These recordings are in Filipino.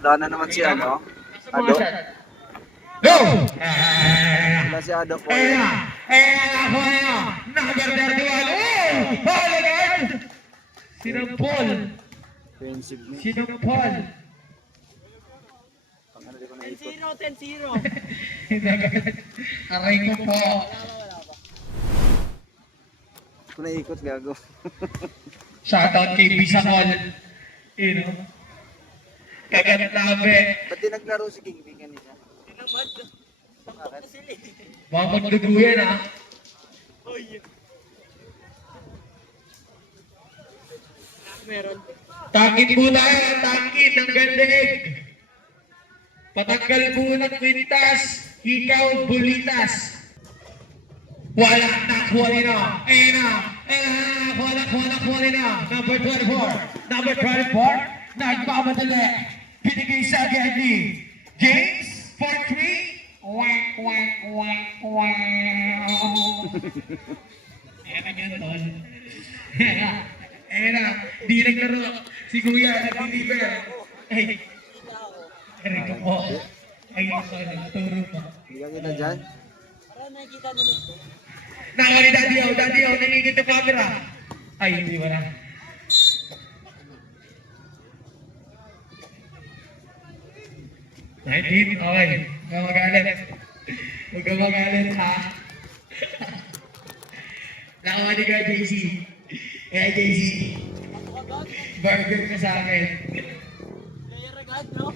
Wala na naman si ano. Ado. Go! Wala si Ado po. Number 31. Oh! Holiday! Sinang Paul? Offensive ni. Sinang Paul? Pang ano di ko naikot. 10-0, 10-0. Aray ko po. Di ko naikot, gago. Shoutout kay Bisacol. You know? Kagat labi. Ba't di naglaro si King Bing kanina? Tinamad. Bakit? Sila eh. Baka magduduyan ha. Oy. Meron. Takit po tayo. Takit ng gandaig. Patanggal po ng kwintas. Ikaw bulitas. Wala na kuha nila. Ayun na. Kuha nila. Number 24. Number 24. Nagmamadali. Binigay sa agad ni James for 3. Wak. Ayan na yan, tol. Ayan na. Di naglaro. Si Kuya nag-deliver. Ay. Aray ko po. Ayun ko. Turo mo. Hindi ka kita dyan? Para nakikita nila. Naka ni Daddy O. Daddy O. Nangigit yung camera. Ay, hindi ba na? Okay. Huwag ka magalit. Huwag ka magalit, ha? Nakamali ka, JC. Eh, JC. Burger ka sa akin. Player agad, no?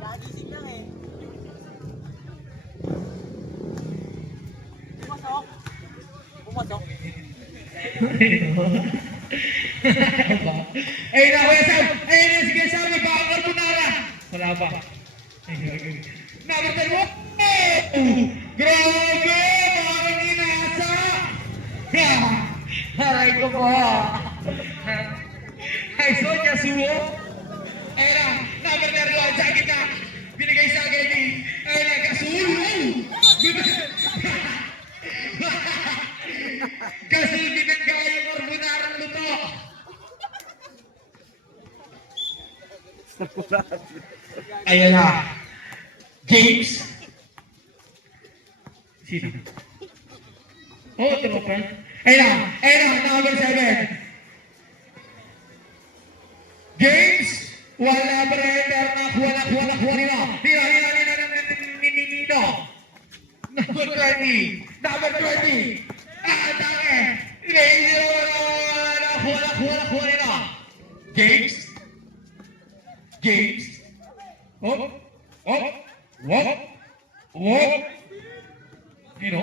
Nagising lang eh. Pumasok. Pumasok. Ayun na, Kuya Sam! Ayun na, sige sabi, baka carbonara! Wala pa. Ayun. Number 10 mo! Grabe! Parang inasa! Aray ko po! Ay, Sonia Suwo! Ayun na, number 31 sa gitna! Binigay sa akin ni... Ayun na, Kasulo! Kasi binigay yung carbonara luto! Ayan na. James. Sino? Oh, tropa. Ayan na, number 7. James. Wala brother. Nakuha nila. Nino. Number 20. Number 20. Dami. Nakuha nila. James. Oh. Nino.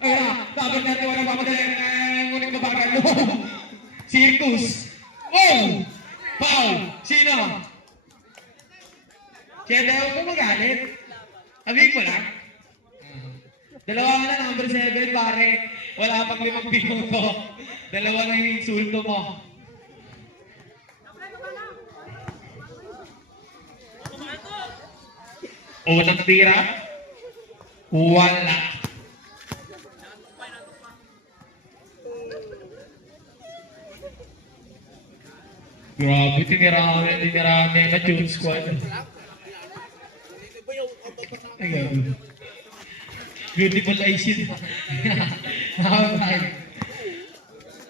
Ayan na, dapat natin wala pamadali. Ngunit mabagal. Circus. Oh! Foul! Sino? Kaya daw ko magalit. Sabihin ko lang. Dalawa na, number 7, pare. Wala pang 5 minuto. Dalawa na yung insulto mo. Unang tira, wala. Grabe, tinirami na tune squad. Ayun. Beautiful Asian. Alright.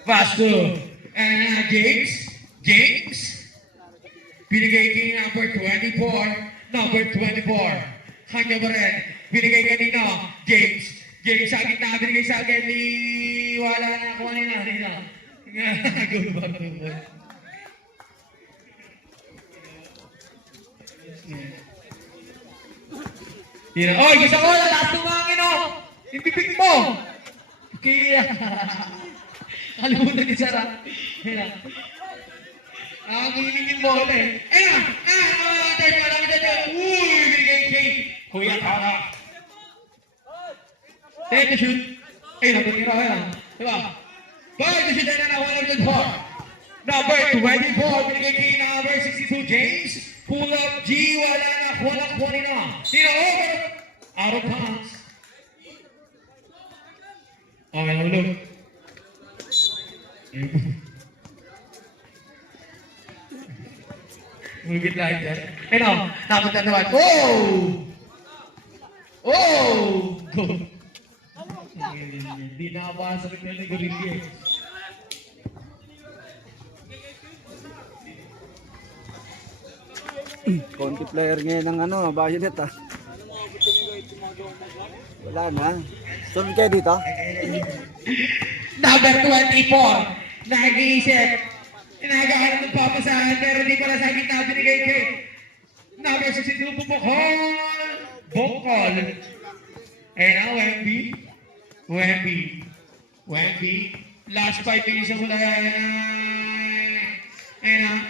Pasto. And James. Binigay kay number 24. Number 24. Kanya ba rin? Binigay kanina. James sa gitna. Binigay sa akin ni... Wala na ako kanina. Gulo ba? Oy, gusto ko na last tumangin o. Yung bibig mo. Kaya. Kalimutan ni Sarah. Ang iningin mo ulit. Ayun na. Uy, binigay kay Kuya Tara. Take the shoot. Ayun na, tumira ka lang. Diba? Take the shoot na 104. Number 24, binigay kay number 62, James. Pull up G, wala na. Sino over? Out of bounds. Okay, nahulog. Mugit lang dyan. Ano? Napunta naman. Oh! Oh! Hindi nakapasok na ng gorilla eh. Konti player ngayon ng ano, Violet ah. Wala na. Sunod kayo dito? Number 24. Nag-iisip. Nagahanap ng papasahan pero di pala sa gitna binigay kay number 62 Bukol. Bukol. And now Wemby. Wemby. Wemby. Last 5 minutes na mula. And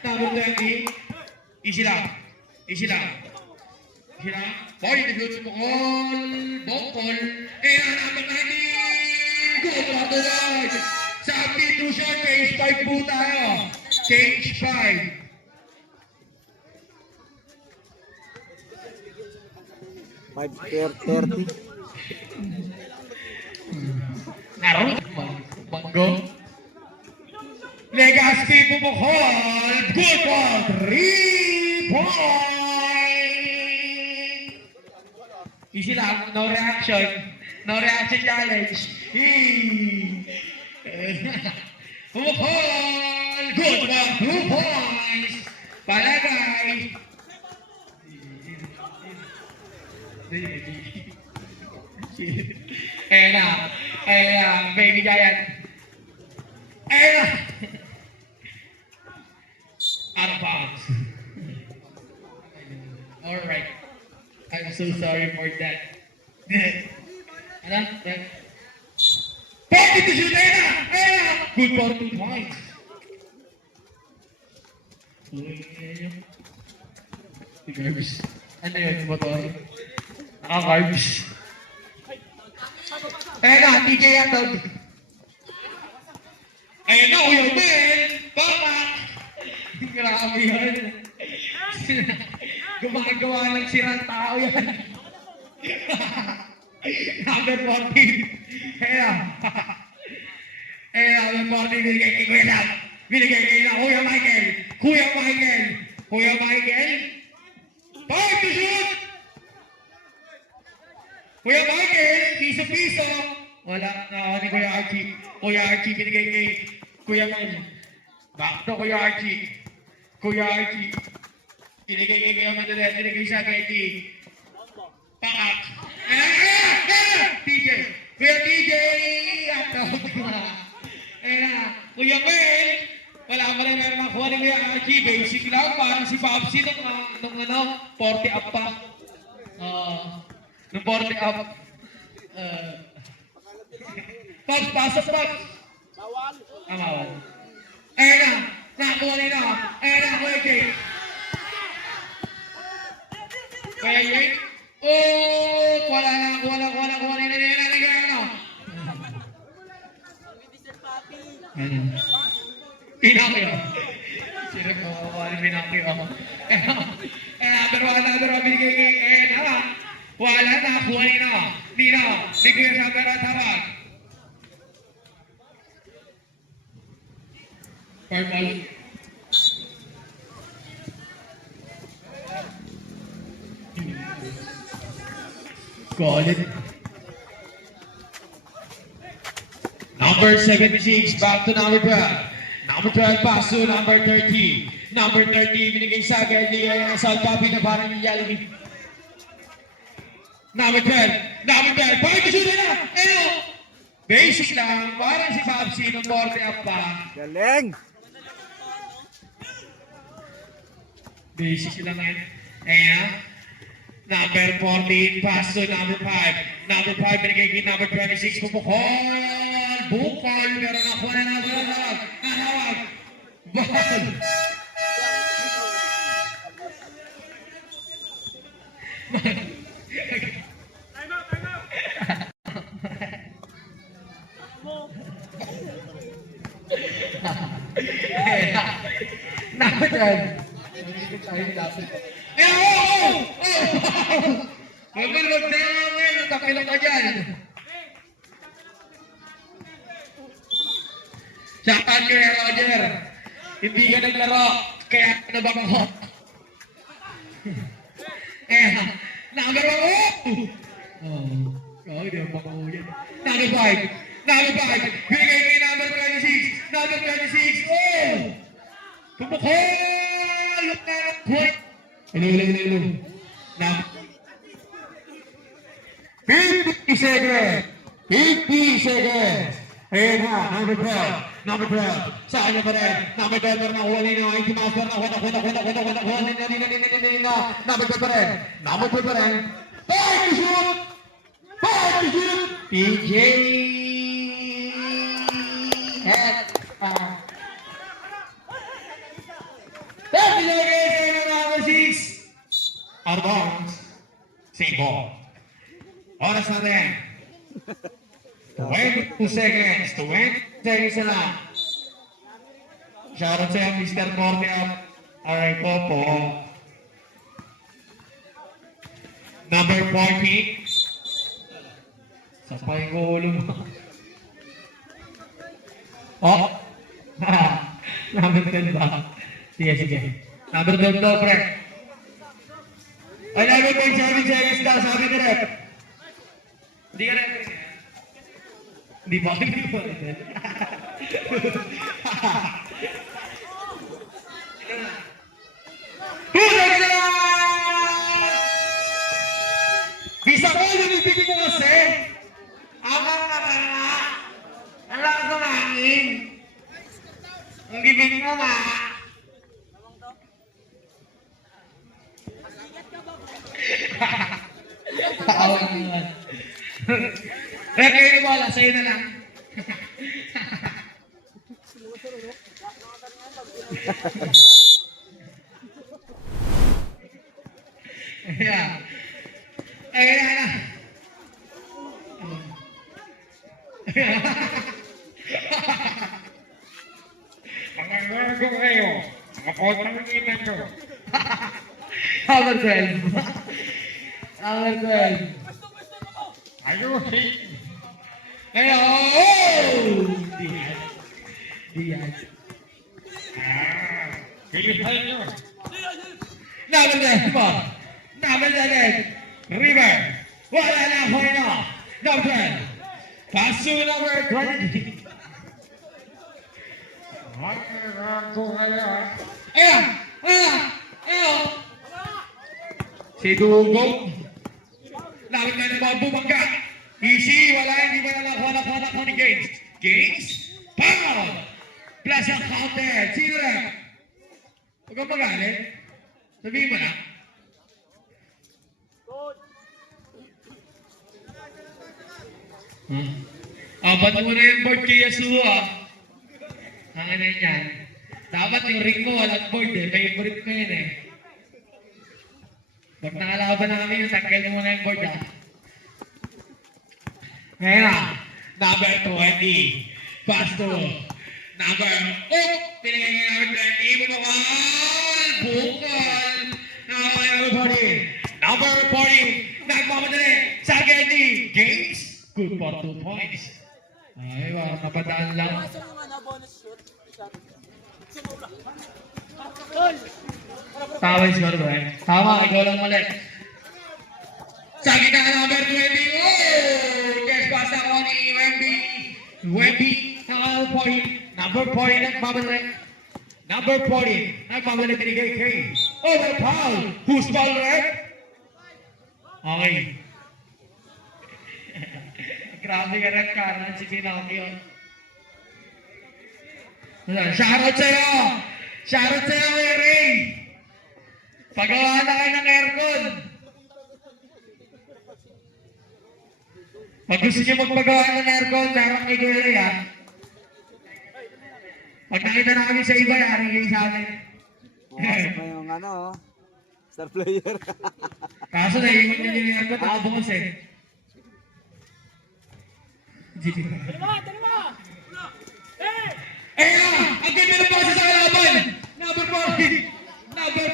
number 20. Easy lang. Easy lang. Easy lang. Boy, nag-loot Bukol. Bukol. And number 90. Go to the right. Substitution, change 5 po tayo. Change 5. $5.30. Naroon. Manggo. Legaspi Bukol. Good ball. 3 point. Easy lang. No reaction. No reaction challenge. Bukol. Good ball. 2 points. Palagay. Baby Giant. Out of bounds. Alright. I'm so sorry for that. Ano? 40 to shoot! Good for 2 points. Garbage. Ano yun? Motor? Naka-garbage. TJ Atog. Kuya Ben! Bakit? Grabe yun. Gumagawa ng sirang tao yan. Number 14. Number 14 binigay kay Kuya Sam. Binigay kay Kuya Michael. Kuya Michael. Kuya Michael. 5 to shoot! Kuya Michael, piso-piso. Wala na ni Kuya Archie. Kuya Archie binigay kay Kuya Mel. Back to Kuya Archie. Kuya Archie. Binigay kay Kuya Mel. Binigay siya kay T. Pakak. TJ. Kuya TJ. Kuya Mel. Wala pa rin meron makuha ni Kuya Archie. Basic lang. Parang si Popsi nung 40 up pa. Nung 40 up. Pops, pasok, Pops. Bawal. Bawal. Nakuha nila. Kuya Jake. Kuya Jake. Wala nila. Mr. Papi. Pinakyo. Sino ko wala pinakyo ako. Number 1 binigay kay wala na, kuha nila. Nino, ni Kuya Sander at Hawag. Purple. Call it. Number 76, back to number 12. Number 12, pass to number 30. Number 30, binigay sa agad ni Salt Papi na parang yung Jollibee. Number 12, parang shoot na! Basic lang, parang si Babsi nung 40 up pa. Galing! Basic lang yan. Number 14, pass to number 5. Number 5, binigay kay number 26, Bukol! Bukol, pero nakuha na number 1. Nahawag! Ball! Number 12. Magulog na naman, takilong ka dyan. Shoutout kay Roger. Hindi ka naglaro. Kaya nabango. Number 1. Oh, hindi ako yan. Number 5. Binigay kay number 26. Number 26. Oh! Pumukol! Look na ng point. Hello. Number 50 seconds. 50 seconds. Ayan na, number 12. Saan niya pa rin? Number 12 na nakuha nila. Ay, tumaster na. Nakuha nila. Number 12 pa rin. Time to shoot! PJ! Head. 30 seconds. Number 6. Out of bounds. Same ball. Oras natin. 22 seconds. 20 seconds na lang. Shoutout sa'yo, Mr. Cordial. Aray po po. Number 14. Sapay ko ulo mo. Oh. Number 10 ba? Sige. Number 12 daw, pre. Ay, number 7 seconds daw. Sabi ko rin. Hindi ka rin. Hindi ba? Bisa ko yung ibigay mo kasi. Ang lakas ng hangin. Ang bibig mo nga. Tawa naman. Kayo wala, sa'yo na lang. Ayun na. Pangalawa ko kayo. Nakapotang inan ko. Number 12. Number 12. Ayusin. Diaz. Pilihan nyo. Number 10 po. Number 11. River. Wala na po ino. Number 12. Pass to number 20. Pangalawa ko kayo. Ayan. Si Dugong. Labit na naman bumangga. Easy. Hindi ba nalakuha ni Games. Games. Pow! Plus ang counter. Sino rin? Huwag kang magalit. Sabihin mo na. Ba't mo na yung board kay Yasuo Ang ina yan. Dapat yung ring mo walang board Favorite ko yun Pag nakalaban na kami, tanggal mo na yung board Ngayon na. Number 20. Pass to. Number. Pinigay niya number 20. Bukal. Number 40. Nagmamadali. Sa Gendy. Games. Good for 2 points. Ay, wow. Napadaan lang. Tama yung score ba Tama, ikaw lang mali. Sa kita number 20. Yes, pasa ko ni Wemby. Number 40 nagmamali. Number 40 nagmamali binigay kay over foul. Who's foul red? Okay. Grabe ka red kanan si Pinocchio. Shoutout sa'yo, Ray. Pagawa na kayo ng aircon. Pag gusto nyo magpagawa ng aircon, meron kay Kuya Ray, Pag nakita namin sa iba, yari kayo sa amin. Pumasok na yung star player. Kaso naiwan nyo yung aircon, nakabukas Ang ganda ng pasa sa kalaban! Number 14! Number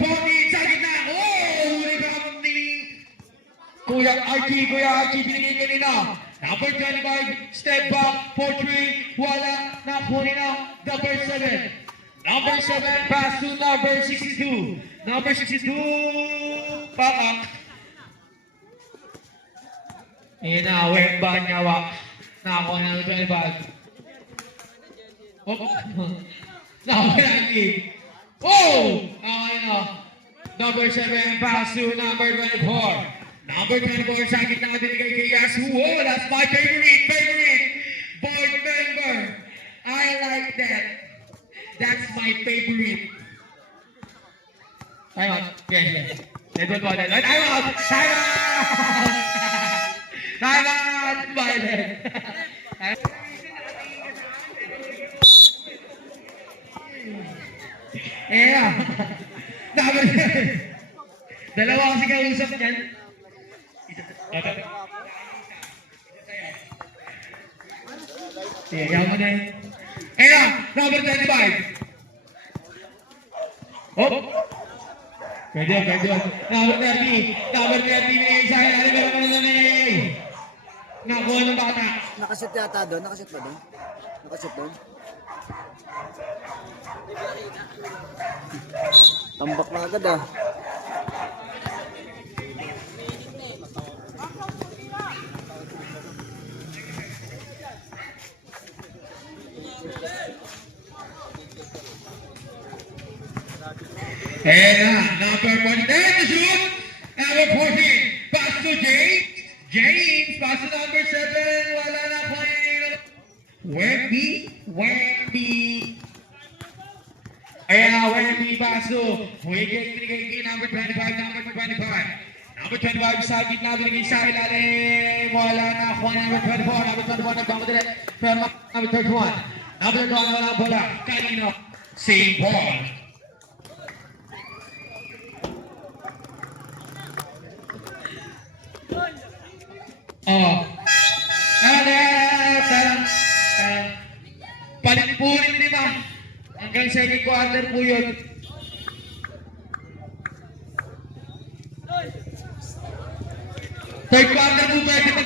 14! Sa gitna! Rebound ni Kuya Archie binigay kanina. Number 25, step back, 4-3, wala. nakuha nila number 7. Number 7 pass to number 62. Number 62, Pakak. Ayan na, Wemba Nyawak. Nakakuha na ng 25. Oh, nakakuha na ng lead. Oh! Okay na. Number 7 pass to number 24. Number 24 sa akin na binigay kay Yasu. Oh, that's my favorite board member. I like that. That's my favorite. Time out. Yes. Time out. Time out. Time out. Violent. Yeah. Number 7. Dalawa kasi kausap niyan. Sige, yaman na yun. Ayan, number 25. Oh! Pwede yun. Number 30. Number 30, binigay sa akin. Ano meron ka na nanay? Nakuha ng bata. Nakasit yata doon? Nakasit ba doon? Nakasit doon? Tambak na agad ah. And number 1, there to shoot. Number 14, pass to James. James, pass to number 7. Wala na play. Wemby. Ayan na, Wemby, pass to. Binigay kay number 25, number 25. Number 25 sa gitna, binigay sa ilalim. Wala na ako number 24. Number 24, nagmamadali. Pero number 31. Number 31, wala na bola. Kanino? St. Paul. Oh. Palit po rin 5. Hanggang second quarter po yun. Third quarter po pwede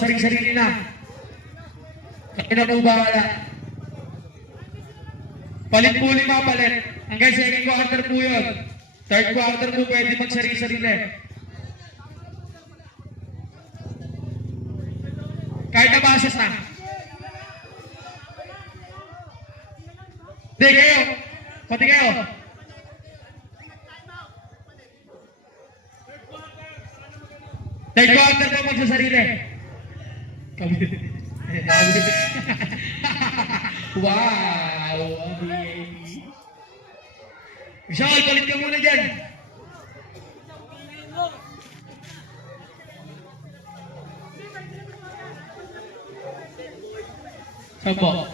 sarili-sarili na. Kaya na po bahala. Palit po 5, palit. Hanggang second quarter po yun. Third quarter po pwede magsarili-sarili. Kahit na bases na. Hindi kayo. Pati kayo. Third quarter po magsasarili. Wow. Vishal, palit ka muna dyan. Saan po?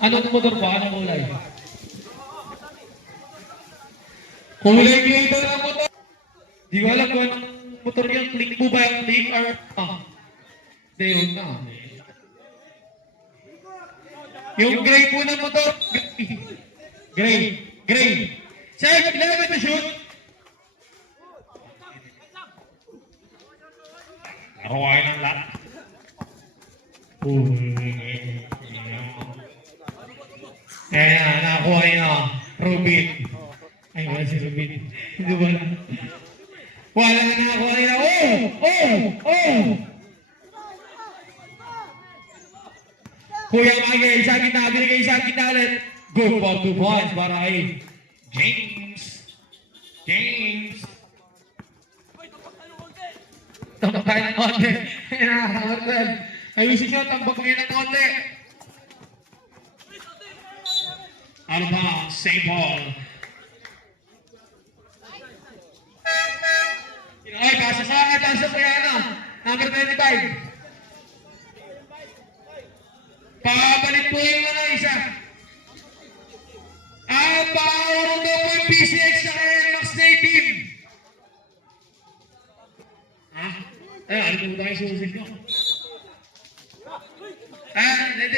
Anong motor ba? Anong kulay? Kulay glitter ang motor. Di ko alam kung anong motor niya. Click po ba yung click or... Hindi, yun na. Yung gray po ng motor. Gray. Sir, 11 to shoot. Nakuha ng lahat. Ayan, nakakuha niya. Rubin. Ay, wala si Rubin. Hindi wala. Wala na nakakuha niya. Oh! Kuya Magay, sa kita, binigay sa kita ulit. Good for 2 points para kay James. Tambak tayo ng konti. Ayusin nyo, tambak kayo ng konti. Out of bounds, St. Paul. Ay, pasa pa yan. Number 25. Pabalik po yung isa. Ang power po yung PCX sa NMAX State Team. Ano po tayo susunod ko?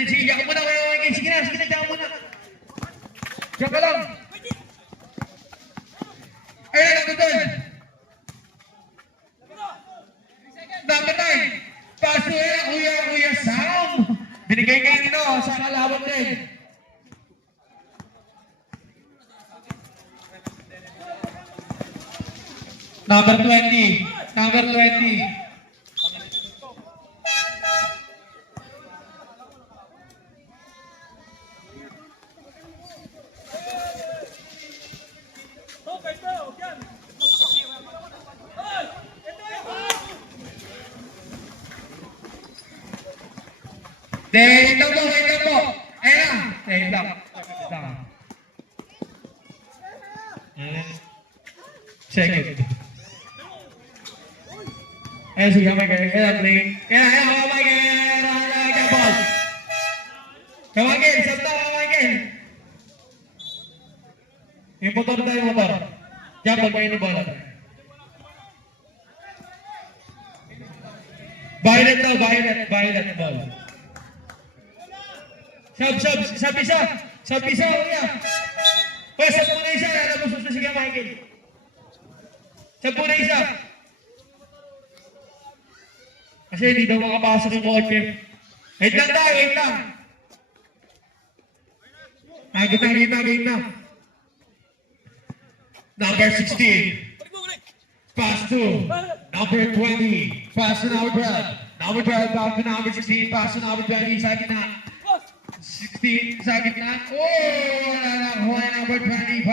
Sige ako muna. Sige na, diyan ka muna. Diyan ka lang. Ayun, ako doon. Number 9. Paso yan, Kuya Sam. Binigay kayo nito sa number 10. Number 20. Number 20. Wait lang po, wait lang po. Ayan na. Wait lang. Second. Ayan, sige, Michael. Ayan, play. Ayan, Michael. Ayan, ball. Michael, sabta ka, Michael. Yung motor tayo, motor. Diyan, ball kayo ng bola. Violet daw, violet ball. Sab isa, kuya. Pwes, sab muna isa, lalabos na sige, Michael. Sab muna isa. Kasi hindi daw makapasok yung kotse. Wait lang tayo, wait lang. Game na. Number 16. Pass to number 20. Pass to number 12. Number 12 back to number 16. Pass to number 20. Sa gitna. 16 sa gitna. Oh! Nakakuha number 25.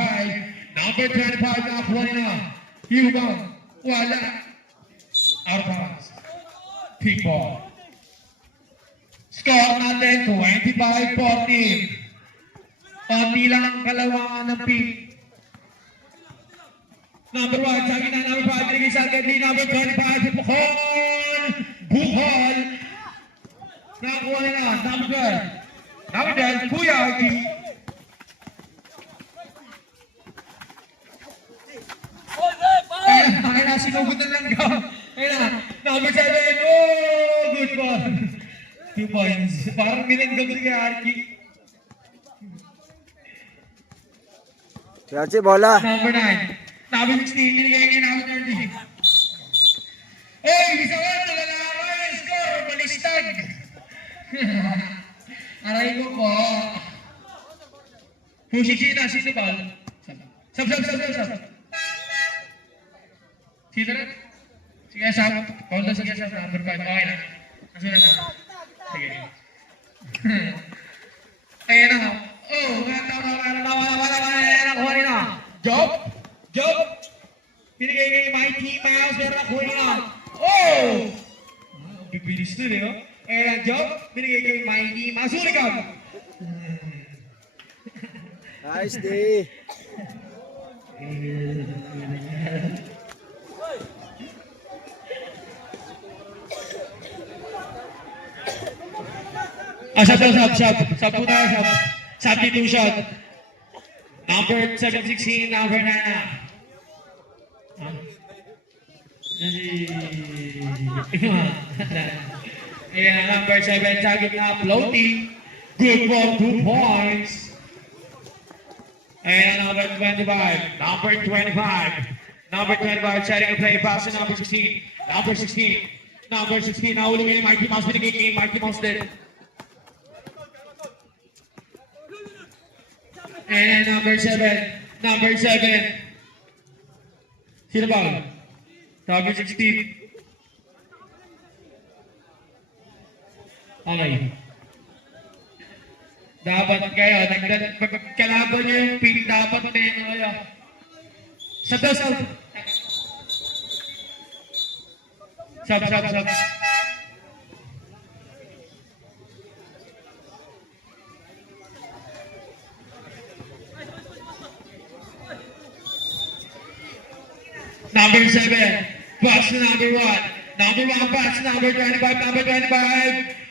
Number 25 nakakuha na. Hubang. Wala. Out of bounds. Pick ball. Score natin 25-14. Konti lang ang kalawangan ng pick. Number 1, sa gitna, number 5, binigay sa Gedli, number 25, Buhol. Nakakuha na, number 12. Number 12, Kuya Archie. Ay na, sinugod na lang ka. Ay na, number 7, oh, good ball. 2 points. Parang minanggap si Kuya Archie. Archie, bola. Number 9. Number 16, binigay kay number 30. Oy, bisa ka, nalalakay, score, malistag. Aray ko po. Pusik-sina, sino ba? Sab. Sino rin? Sige, sab. Paula, sige, sab, number 5. Okay lang. Nasunod mo. Sige. Ayan na. Oh, nakuha nila. Job. Binigay kay Mighty Mouse, pero nakuha nila. Oh! Bibilis nun eh, no? Ayan, Job. Binigay kay Mighty Mouse. Sulikab! Nice, D. Sab po tayo, sab. Substitute shot. Number 716, number 9 na. Ayan, number 7, target na, floating. Good for 2 points. Ayan, number 25. Number 25, setting a play, pass to number 16. Number 16, nahuli mo yung Mighty Mouse, binigay kay Mighty Mouse din. And number 7. Sino ba? Number 16. Okay. Dapat kayo, kalaban nyo yung pin, dapat may kayo. Sab. Number 7, pass to number 1. Number 1, pass to number 25.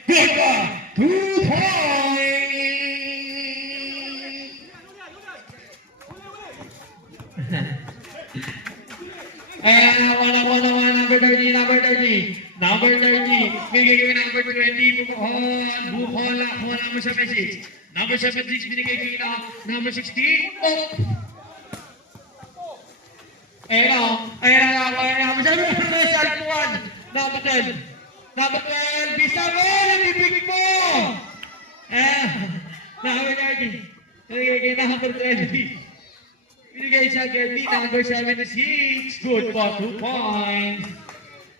Good ball. 2 points. And one, number 30. Binigay kay number 20. Buhol. Nakuha naman sa message. Number 76, binigay kay number 16. Oh. Ayan na, masyado na special po 1. Number 10, bisa mo, nabibig mo! Number 30. Binigay kay number 20. Binigay sa Gertie, number 76. Good for 2 points.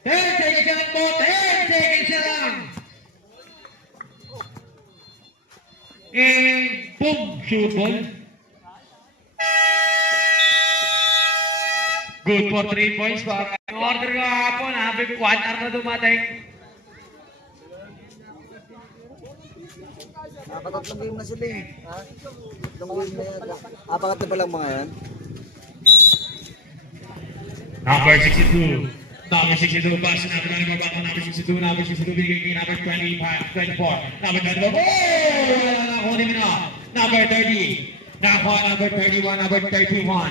10 seconds lang po. 10 seconds lang. And boom, shoot ball. Good for 3 points para. Order ko hapon, happy 1 hour na dumating. Napatatlong game na sila eh. Ha? Tatlong game na yan. Apakat na palang mga yan. Number 62. Number 62. Pass na number back number 62. Number 62. Bigay kay number 25, 24. Number 24. Oh! Wala na kunin mo na. Number 30. Nakakuha number 31. Number 31.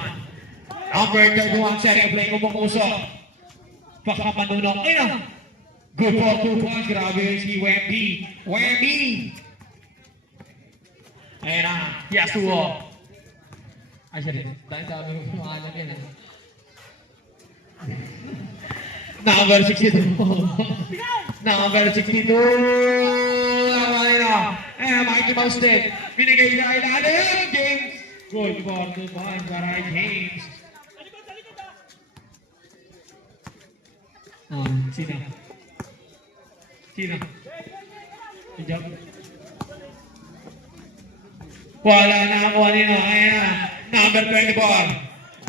Number 31. Setting play kumukusok. Pakamanunok. Ayun na. Good for 2 points. Grabe si Wemby. Wemby. Ayun na. Yasuo. Ay, sorry. Dahil sabi ko pangalan yan eh. Number 62. Number 62. Nakamali na. Eh, Mikey Mouse din. Binigay na ilalim. James. Good for 2 points para James. Sino? Sino? Hijab. Wala na ako kanino. Ayan na. Number 24.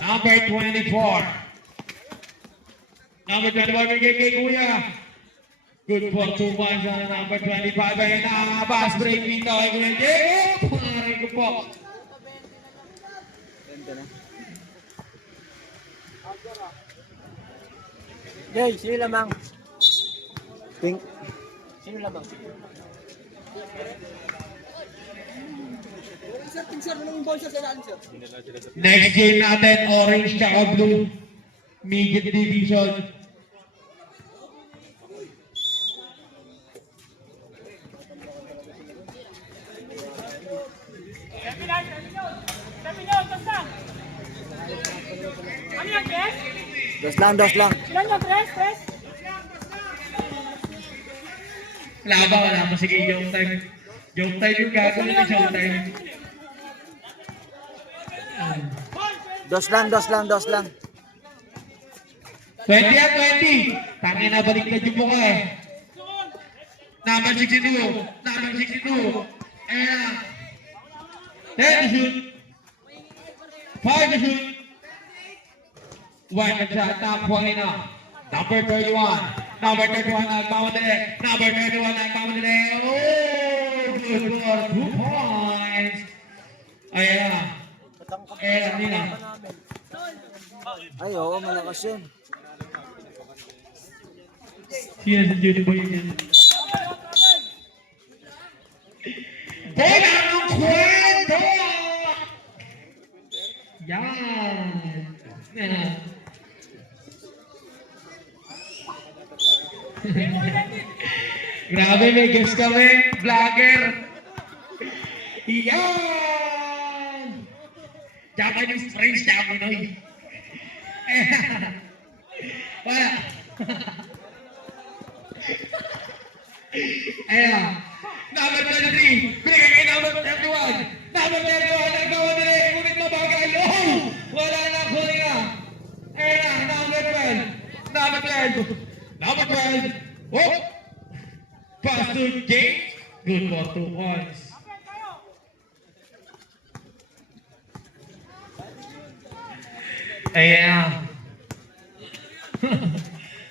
Number 24. Number 24, bigay kay Kuya. Good for 2 points on number 25. Ayan na, pass break dito kay Kuya Diego. Pangaray ko po. Ganda na. Jay, sino lamang? Pink. Sino lamang? Next game natin, orange tsaka blue. Midget division. Ano yan, Chris? Dos lang, dos lang. Ilan yung Chris? Chris? Wala ba? Wala pa. Sige, joke time. Joke time yung gagawin ng joke time. Dos lang, dos lang, dos lang. 20 at 20. Tangin na, balik na yung mukha eh. Number 62. Number 62. Ayan. 10 to shoot. 5 to shoot. 1 nag-shot. Nakakuha na. Number 31. Number 31 nagmamadali. Number 31 nagmamadali. Oh! Good for 2 points. Ayan. Ayan, nila. Ay, oo, malakas yun. Sino sa Judy Boy yan? Bola ng kwento! Yan! Yan. Grabe, may guest kami. Vlogger. Yan! Japanese French na Pinoy. Wala. Ayan. Number 23. Binigay kay number 31. Number 31. Nagawa nila yung ngunit mabagal. Oh! Wala na. Huli na. Ayan na. Number 12. Number 12. Number 12. Oh! Pass to James. Good for 2 points. Ayan.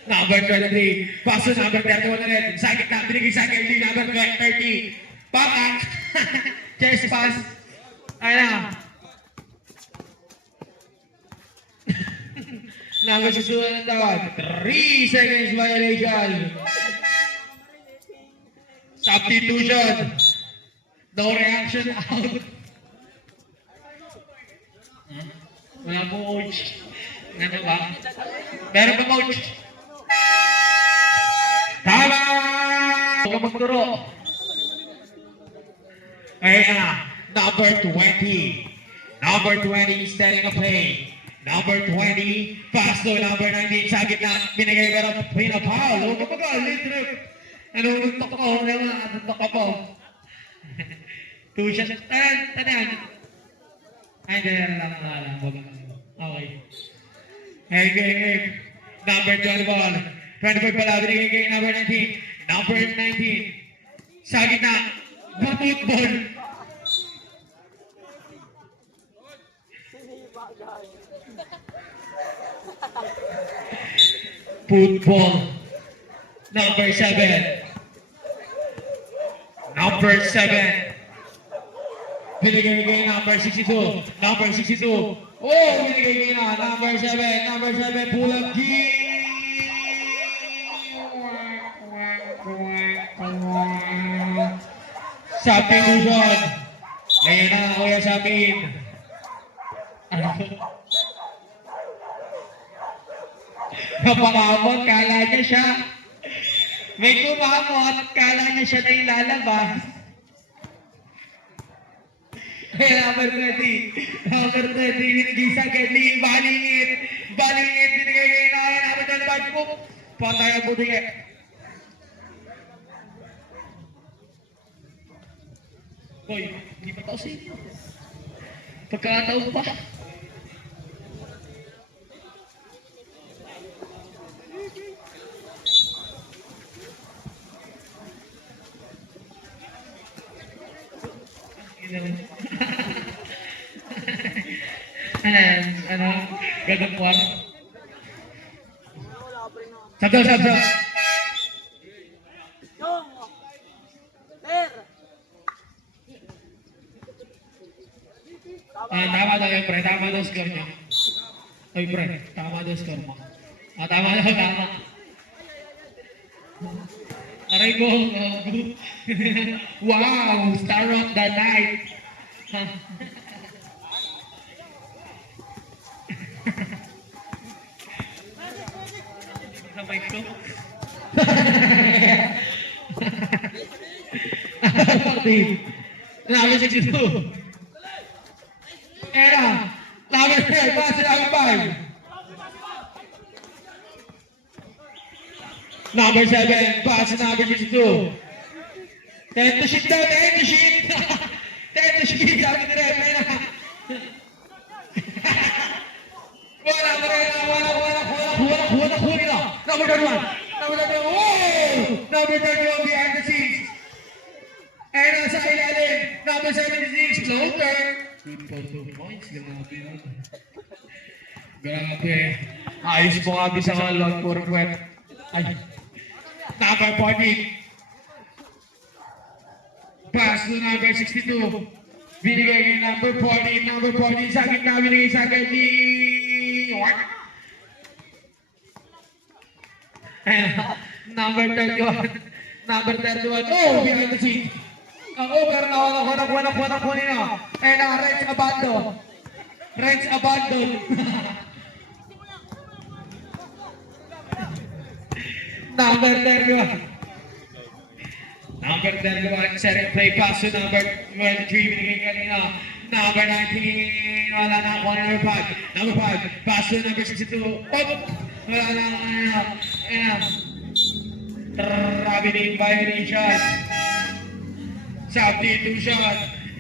Number 23. Pass to number 31 na rin. Sakit na. Binigay sa akin. Number 30. Papak. Chest pass. Ayan na. Number 61 ng tawag. 3 seconds violation. Substitution. No reaction out. Wala po coach. Ano ba? Meron ba coach? Tama! Huwag ka magturo. Ayan na. Number 20. Number 20 setting a play. Number 20. Pass to number 19. Sa gitna. Binigay ka ng pinapaul. Huwag ka mag-alit. Nanununtok ko. Nanununtok ka po. Two shots. Ano yan? Ay, hindi. Alam. Okay. Okay. Number 24. 24 pala. Binigay kay number 19. Number 19. Sa gitna. Football. Football. Number 7. Number 7. Binigay kay number 62. Number 62. Oh, binigay kay number 7. Number 7. Pulang G. Substitution. Ngayon na, Kuya Sapin. Napakamot, kala niya siya. May kumamot, kala niya siya na ilalabas. Number 30. Number 30, binigay sa Kedli. Balingit. Balingit, binigay kay number 25 po. Patay ang buti eh. Hoy, hindi pa tao sa inyo. Pagkakataon pa. Ano? Gagawin. Sab. Tama daw yung pre, tama daw score niya. Oy pre, tama daw score mo. Tama. Aray ko, wow, star of the night. Sabay ko. Number 62. Era. Number 10. Pass it number 5. Number 7. Pass it number 62. 10 to shoot daw. 10 to shoot. 10 to shoot. Sabi ni Rep. Wala. Number 31. Number 31 behind the scenes. And nasa ilalim. Number 76. Floater. Good 2 points. Grabe. Ayos po kami sa mga long for web. Ay. Number 14. Pass to number 62. Binigay kay number 14. Number 14 sa gitna. Binigay sa akin ni... Number 31. Number 31. Oh, behind the scenes. Ang over na nakuha po nila. And Renz Abando. Number 31. Number 31. Set and play pass to number 23. Binigay kanina. Number 19. Wala na ako. Number 5. Pass to number 62. Wala na ako. Traveling violation. Substitution.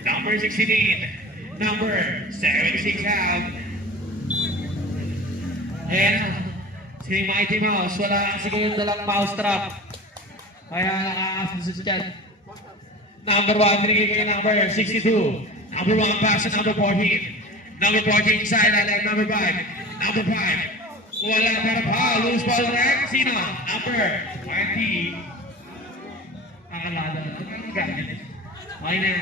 Number 16. Number 76 half. Ayan. Si Mighty Mouse. Wala siguro yung dalang mouse trap. Kaya nakakasunod dyan. Number 1. Binigay kay number 62. Number 1 pass to number 14. Number 14 inside. I like number 5. Number 5. Wala para pa. Loose ball red. Sino? Number 20. Akalala. Ganyan. Okay na.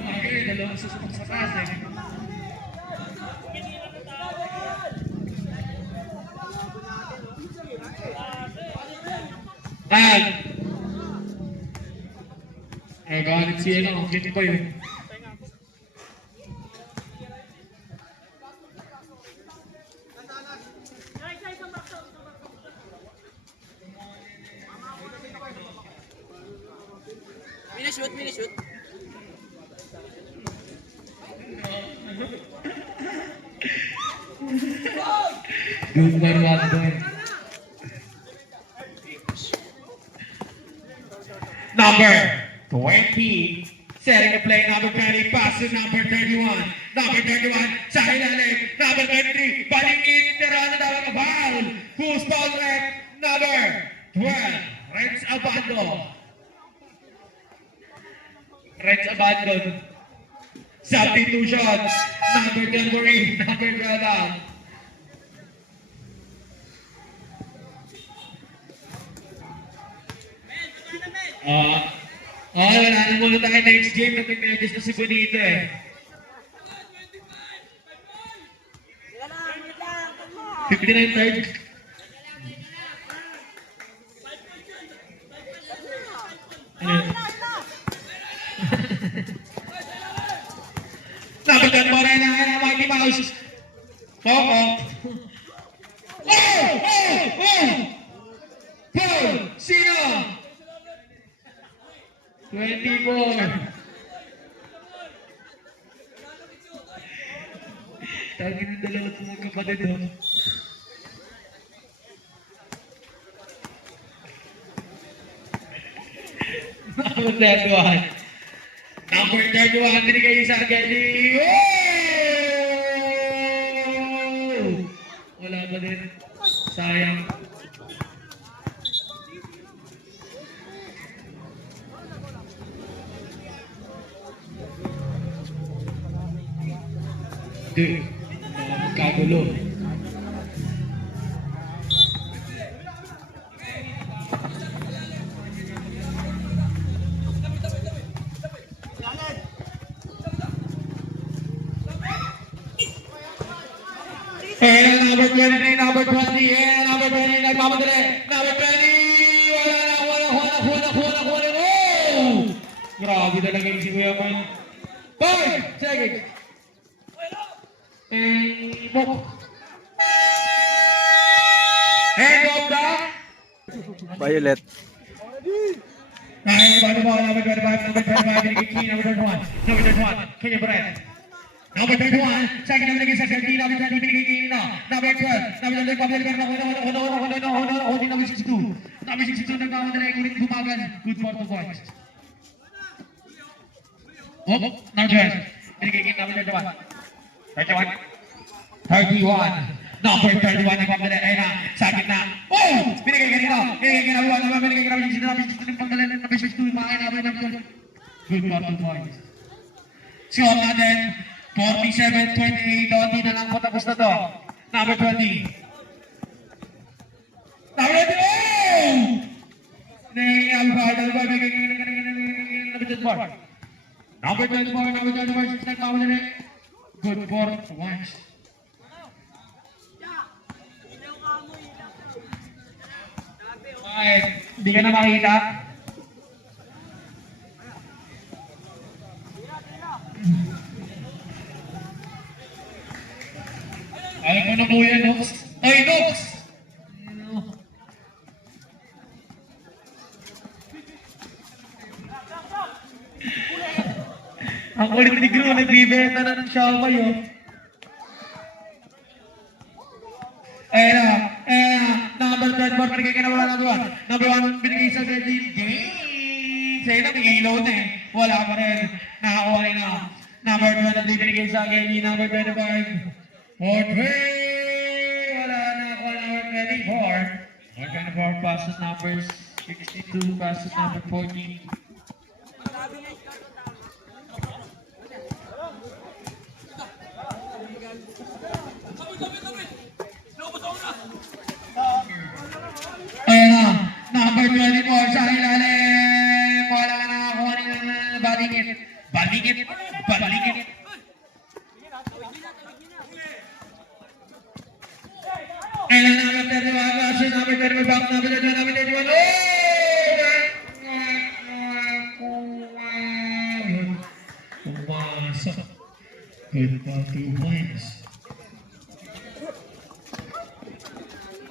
Okay, dalawang susunod sa taas eh. Ayan. Ay, galit siya lang. Ang kiti ko yun. Mini-shoot. Good one boy. Number 26. Setting the play, number 20, pass to number 31. Number 31, sa ilalim. Number 23, palingin, tira na daw ang foul. Who's foul rep? Number 12, Reds Abando. Reds Abando. Substitution. Number 10 for him. Number 12 out. Wala na muna tayo next game na tig-medis na si Bonito eh. 59 third. Nabagan mo rin ang Mighty Mouse. Poco. Paul! Sino? 24. Tagin ng dalawa po magkapatid ho. Number 31. Number 31, binigay sa Argeli. Wala pa din. Sayang. Magkagulo. And number 23, number 20, and number 20, nagmamadali. Number 20, wala. Oh! Grabe talaga yung si Kuya Man. 5 seconds. And move. Hand off the Violet. number 25, number 21, Kenya Brett. Number 31, second number against SLT, number 20, binigay number 12, number 12, number 62. Number 62, nagmamadali, ulit bumagan. Good for 2 points. Number 12, binigay number 31. 31. Number 31 nagmamadali, ayun na, sa gitna. Oh! Binigay number 62, nagmamadali, number 62, number 12. Good for 2 points. Score natin, 47-28, hindi na lang matapos na to. Number 20. Number 20! Number 24, nagmamadali. Good for once. Okay, hindi ka na makita. Alam mo na po yan, Nox. Ay, Nox! Ang kulit ni Gru, nagbibenta na ng Xiaomai, oh. Number 24, binigay ka na wala number 1. Number 1, binigay sa Gretchen. Game! Sa'yo na, bigay load na eh. Wala pa rin. Nakakuha rin na. Number 23, binigay sa Gretchen. Number 25. 4-3! Wala na ako number 24. Number 24 passes number 62, passes number 14. Ayan na, number 24 sa ilalim. Wala na ako balingit. And number 31 versus number 31, back number 31. Pumasok. Good for 2 points.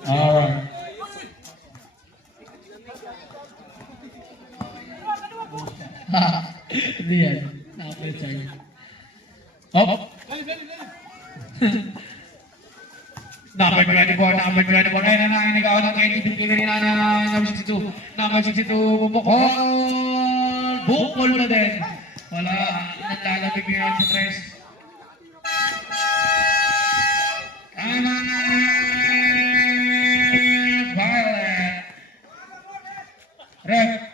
Alright. Hindi yan. Nakapit sa'yo. Hop! Number 24. Ayun na, nagawa ng 80. Bigay na number 62. Number 62, bukol na din. Wala, naglalamig ngayon sa tres. Tama na! Violet! Rep!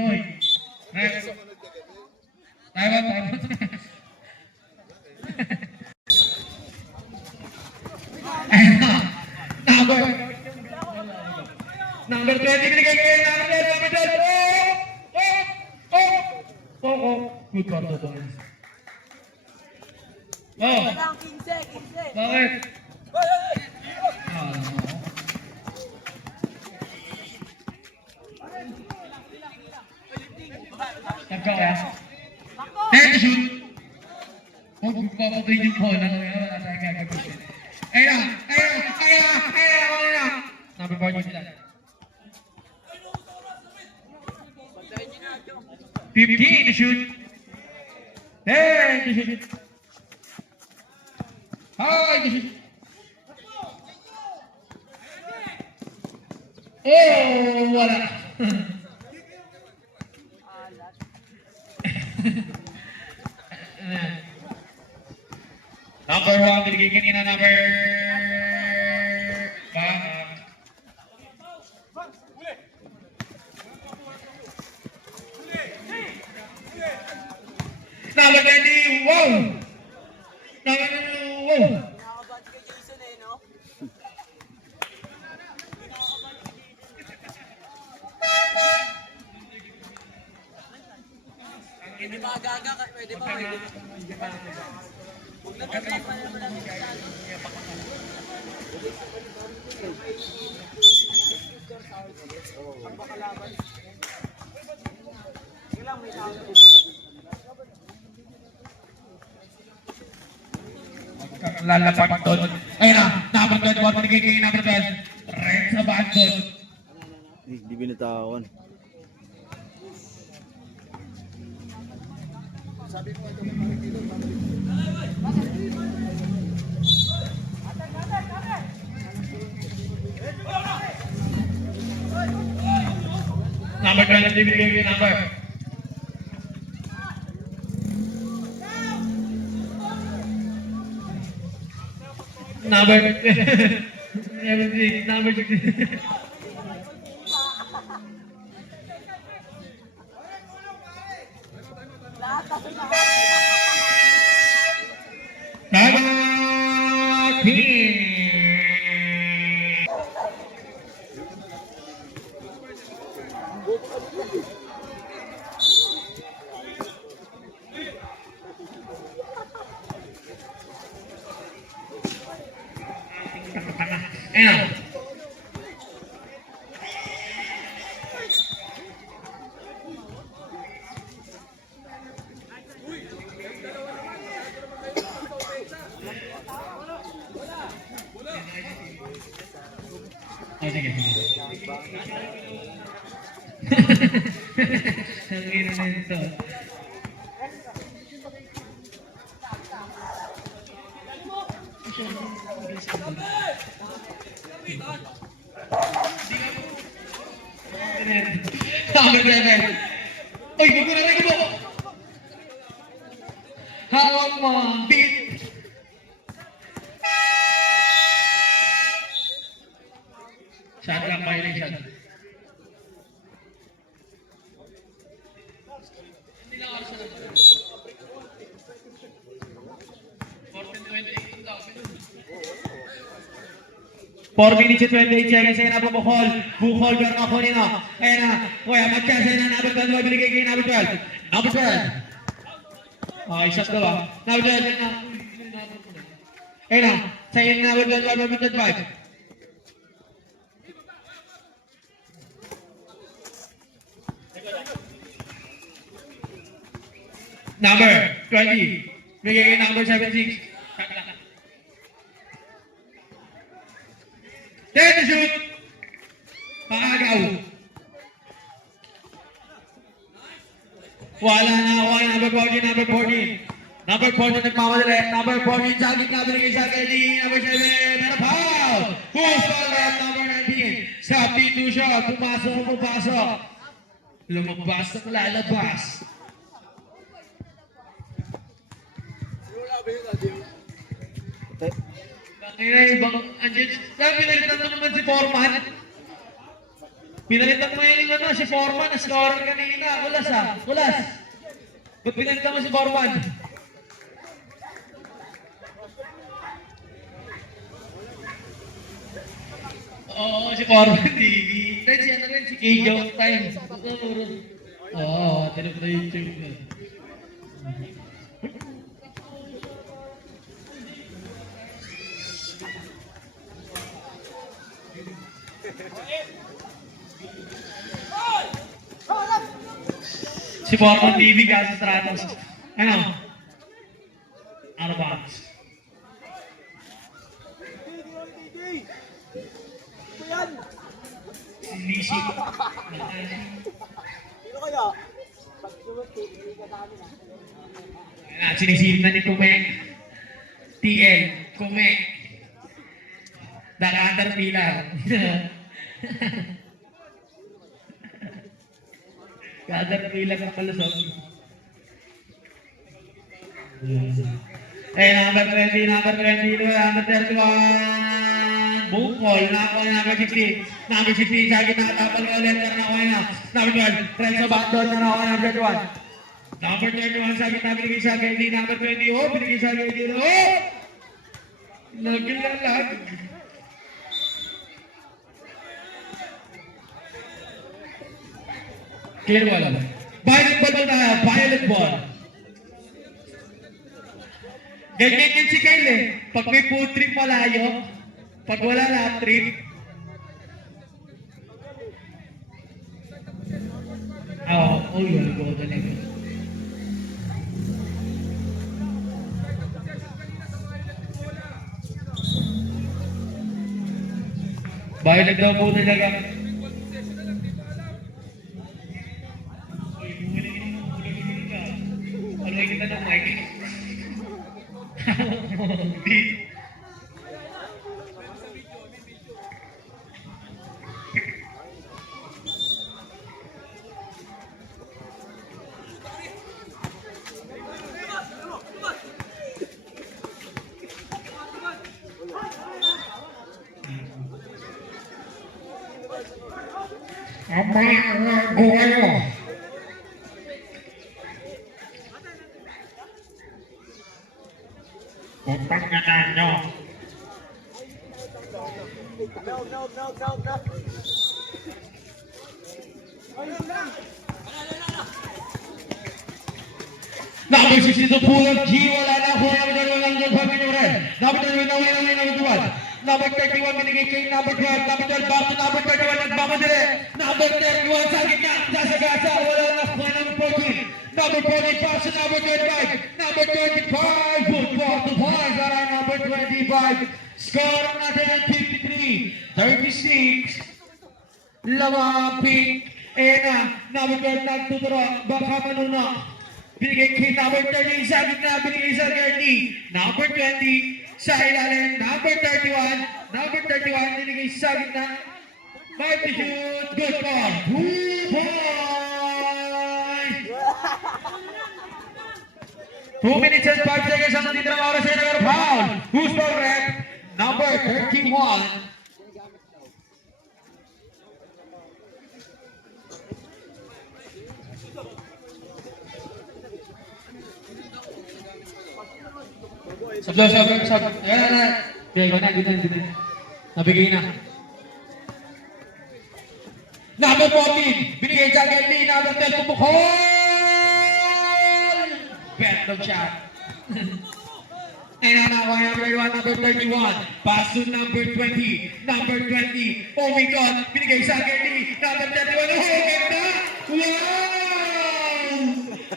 Hoy! Rep! Tama. Ayun na! Number 20, binigay kayo number 12! Good card to points. Oh! Lang, 15. Bakit? Tagka kaya? Time to shoot! Huwag magpapatuloy yung phone. Ano yun? Wala tayong gagawin. Ayun na! Number 4 sila. 15 to shoot. 10 to shoot. Hi to shoot. Oh, wala. Number 1, binigay kanina number... Number 20, wow! Number 20, wow! Nakakabati kay Jason eh, no? Hindi ba gaga ka? Pwede ba? Huwag na kasi pa naman lang yung talo. Lalapag doon. Ayun na, number 21, binigay kayo number 12. Red sa bag doon. Di binitawan. Number 12, binigay kayo number. Number 76, number 66. Tama! Team! Ayun. Sige. Ang ina nito. Number 11. Uy, huwag mo na rin mo. Hawak mo ang beat. Shot lang violation. Hindi lang ako sa 4 minutes and 28 seconds. Ayan na po Bukhol. Bukhol, pero ako nino. Ayan na. Kuya, magkasa na number 12. Binigay kayo number 12. Number 12. Okay, shot daw ah. Number 12. Ayan na. Sa'yo yung number 12. Number 25. Number 20. Bigay kayo number 76. Then to shoot. Paagaw. Wala na ako ay number 14, number 14. Number 14 nagmamadali. Number 14 sa gitna binigay sa Kelly. Number 7. Pero foul. Who's foul? Number 19. Substitution. Pumasok. Lumabas at lalabas. Kaya ibang, andyan, pinalitan mo naman si Foreman. Pinalitan mo yung ano, si Foreman, na scorer kanina. Ulas ah, ulas. Ba't pinalitan mo si Foreman? Oo, si Foreman, TV. Then si ano rin, si KJ on time. Oo, tinap na YouTube na. Si Foreman TV kasi Stratos. Ano? Out of box. Si Lisi. Sinisilip na ni Kume. TL. Kume. Dakander Pilar. Caterpillar ng palusog. Eh, number 20, number 22, number 31. Bukol, nakakuha number 16. Number 16, sa akin nakatapal ko ulit, pero nakuha na. Number 12, Renzo Bandon, na nakuha number 21. Number 31, sa akin na binigay sa akin, di number 20, oh, binigay sa akin, di, oh! Naglalag. Clear ball. Violet ball tayo. Violet ball. Ganyan yun si Kyle eh. Pag may food trip malayo, pag wala lap trip, yun. Go talaga. Violet daw po talaga. Alay kita ng mic. Puntang ganan nyo. Number 62, pull of G, wala na po. Number 21, number 5, number 21, number 31, binigay kay number 12, number 12, back to number 31, nagmamadali. Number 31, sa gitna, nasa gasa, wala na po. Number 14, number 40, pass to number 25, number 25, football to 5, para number 25. Score natin 53, 36, lamaping, number 12, nagtuturo, baka manuna. Binigay kay number 30 sa gitna, binigay sa 30. Number 20 sa ilalim. Number 31. Number 31 binigay sa gitna. 5 to shoot. Good ball. 2 points. 2 minutes and 5 seconds ang natitira ng oras sa number foul. Who's the rep? Number 31. Sab. Yan. Okay, go na. Nabigay na. Number 14. Binigay sa Gelly. Number 10. Pumukol! Bad shot. And now number 1, number 31. Pass to number 20. Number 20. Oh my God. Binigay sa Gelly. Number 31. Oh, ganda!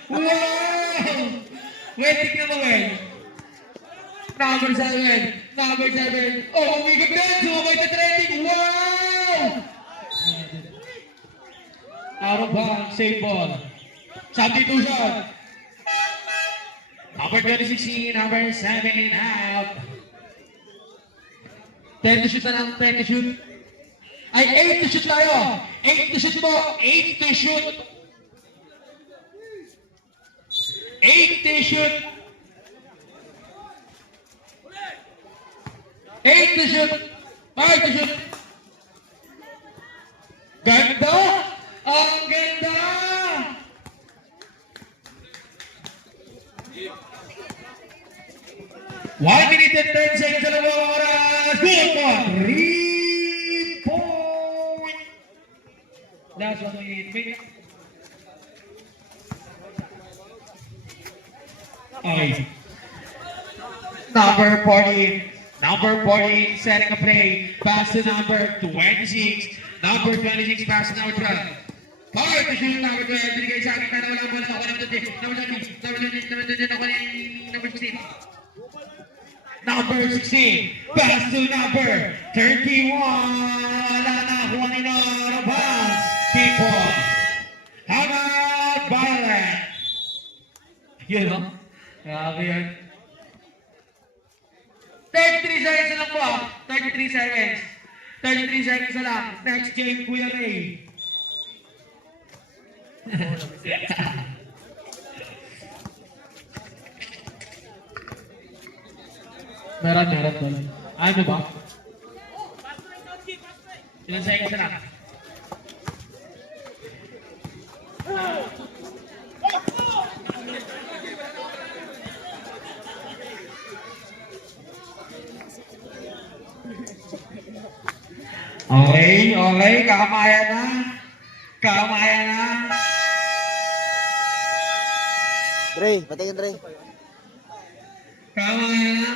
Wow! Wait, tignan mo, Number 7. Number 7. Oh, my goodness! Sumabay sa trending. Wow! Out of bounds. Save ball. Substitution. Number 26. Number 7 out. 10 to shoot na lang. 10 to shoot. Ay, 8 to shoot tayo. 8 to shoot mo. 8 to shoot. 8 to shoot. to shoot. 5 to shoot. Ganda! Ang ganda! One minute and 10 seconds sa labang oras. Good one. 3 point. Last 1 minute. Okay. Number 14 setting a play. Pass to number 26. Number 26 pass to number 12. Power to shoot number 12. Binigay sa akin na walang bola. Ako ng 20. Number 20. Ako ng number 16. Number 16. Pass to number 31. Wala na. Kuha nila. Bounce. People. How about Violet? Yun o. Grabe yan. 33 seconds na lang po. 33 seconds. 33 seconds na lang. Next game, Kuya Ray. meron. Ano ba? Ilan seconds na lang? Okay, kakamayan na. Dre, patayin Dre. Kakamayan na.